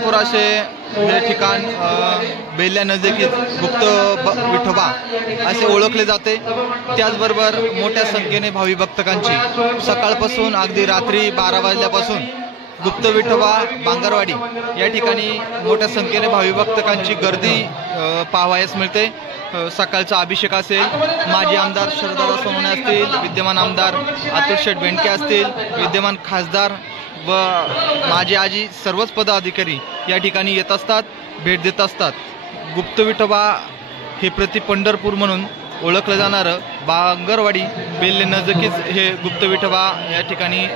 भरपूर असे हे ठिकाण बेल्ल्यानजीक गुप्त विठोबा असे ओळखले जाते। त्याचबरोबर मोठ्या संख्येने भावी भक्तांची सकाळपासून अगदी रात्री 12 वाजल्यापासून गुप्त विठोबा बांगरवाडी या ठिकाणी मोठ्या संख्येने भावी भक्तांची गर्दी पाहावयास मिळते। सकाळचा अभिषेक असेल, माजी आमदार शरदादा सोनवणे असतील, विद्यमान आमदार अतुल शेठ बेंडके असतील, विद्यमान खासदार व माझे आजी सर्वच पदाधिकारी या ठिकाणी येत असतात, भेट देत असतात। गुप्त विठोबा हे प्रति पंढरपूर म्हणून ओळखलं जाणारं बांगरवाडी बेल्ल्यानजीकच हे गुप्त विठोबा या ठिकाणी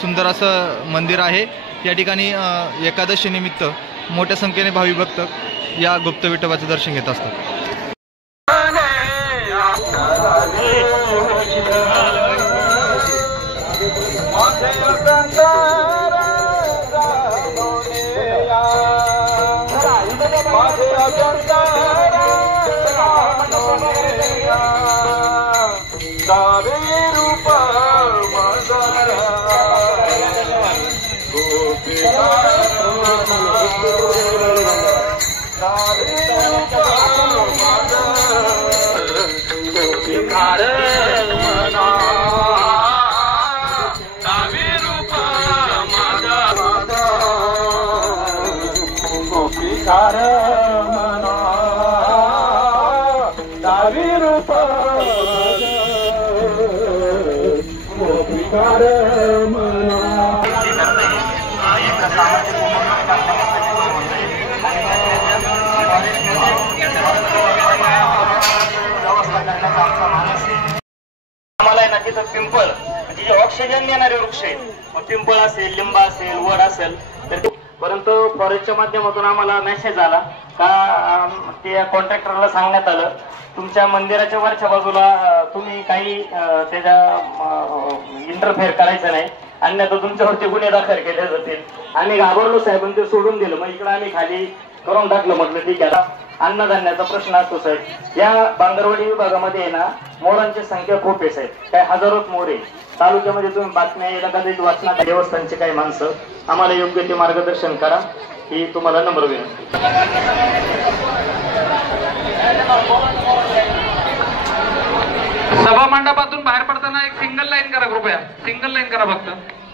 सुंदर असं मंदिर आहे। या ठिकाणी एकादशी निमित्त मोठ्या संख्येने भावी भक्त या गुप्त विठोबाचे दर्शन घेत असतात। पिंपळ म्हणजे जे ऑक्सिजन देणारे वृक्ष आहेत, पिंपळ असेल, लिंब असेल, वड असेल, तर परंतु फॉरेस्टच्या माध्यमातून आम्हाला मेसेज आला का त्या कॉन्ट्रॅक्टरला सांगण्यात आलं तुमच्या मंदिराच्या वरच्या बाजूला तुम्ही काही त्याच्या इंटरफेअर करायचं नाही, अन्यथा तुमच्यावरती गुन्हे दाखल केले जातील। आम्ही घाबरलो साहेब, ते सोडून दिलं। मग इकडे आम्ही खाली करून टाकलं, म्हटलं ठीक आहे। अन्नधान्याचा प्रश्न असतो साहेब। या बांगरवाडी विभागामध्ये आहे ना मोरांची संख्या खूप आहे साहेब, काही हजारोच मोर आहे। तालुक्यामध्ये तुम्ही बातम्या यायला कदाचित वाचणार, देवस्थानचे काही माणसं आम्हाला योग्य ते मार्गदर्शन करा, ही तुम्हाला नम्र विनंती। सभा मंडपातून बाहेर पडताना एक सिंगल लाईन करा, कृपया सिंगल लाईन करा फक्त।